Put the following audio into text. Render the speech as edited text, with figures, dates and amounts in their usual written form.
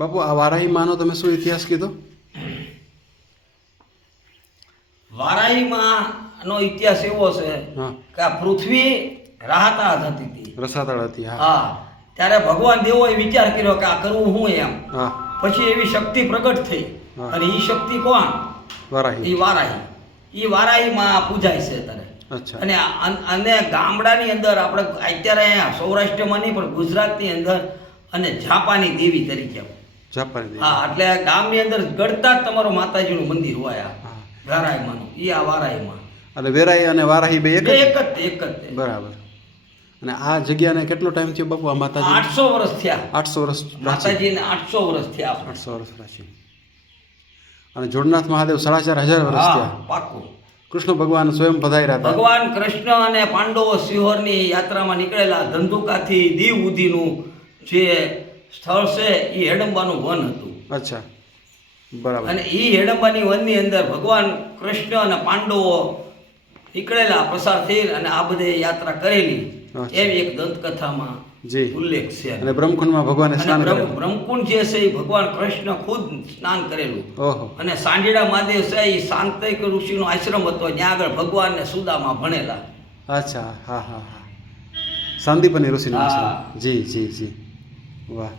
બાપુ આ વારાહી માનો તમે શું ઇતિહાસ કીધો? વારાહીમાંનો ઇતિહાસ એવો છે હા કે આ પૃથ્વી રાહતા થતી હતી. રસાતળ હતી. હા હા, ત્યારે ભગવાન દેવોએ વિચાર કર્યો કે આ કરવું શું એમ. હા પછી એવી શક્તિ પ્રગટ થઈ. હા. અને એ શક્તિ કોણ? વારાહી. એ વારાહી. એ વારાહીમાં પૂજાય છે અત્યારે. અચ્છા. અને ગામડાની અંદર આપણે અત્યારે અહીંયા સૌરાષ્ટ્રમાં નહીં પણ ગુજરાતની અંદર અને જાપાની દેવી તરીકે. જાપાની દેવી. હા, એટલે ગામની અંદર ગળતા જ તમારું માતાજીનું મંદિર હોય આ હા. વારાહીમાંનું. એ આ વારાહીમાં એટલે વેરાઈ અને વારાહી બે એક જ? એક જ તે. બરાબર. અને આ જગ્યાને કેટલો ટાઈમ થયો બાપુ આ માતાજી? 800 વર્ષ થયા. 800 વર્ષ પ્રાચીન. માતાજીને 800 વર્ષ થયા. 800 વર્ષ પ્રાચીન. અને જોડનાથ મહાદેવ 4,500 વર્ષ હા, થયા. પાક્કું. કૃષ્ણ ભગવાન સ્વયં પધાર્યા હતા. ભગવાન કૃષ્ણ અને પાંડવો સિંહોરની યાત્રામાં નીકળેલા ધંધુકાથી દીવ સુધીનું જે સ્થળ છે એ હેડંબાનું વન હતું. અચ્છા, બરાબર. અને એ હેડંબાની વનની અંદર ભગવાન કૃષ્ણ અને પાંડવો નીકળેલા પ્રસાર થઈ અને આ બધે યાત્રા કરેલી અચ્છા. એવી એક દંતકથામાં જી. ઉલ્લેખ છે. અને બ્રહ્મકુંડમાં ભગવાને સ્નાન અને કર્યું. બ્રહ્મકુંડ જે છે એ ભગવાન કૃષ્ણ ખુદ સ્નાન કરેલું. ઓહો. અને સાંજેડા મહાદેવ છે એ શાંતૈક ઋષિનો આશ્રમ હતો. ત્યાં આગળ ભગવાનને સુદામાં ભણેલા. અચ્છા, હા હા હા. સાંદીપની ઋષિનો હા. આશ્રમ. જી જી જી. વાહ.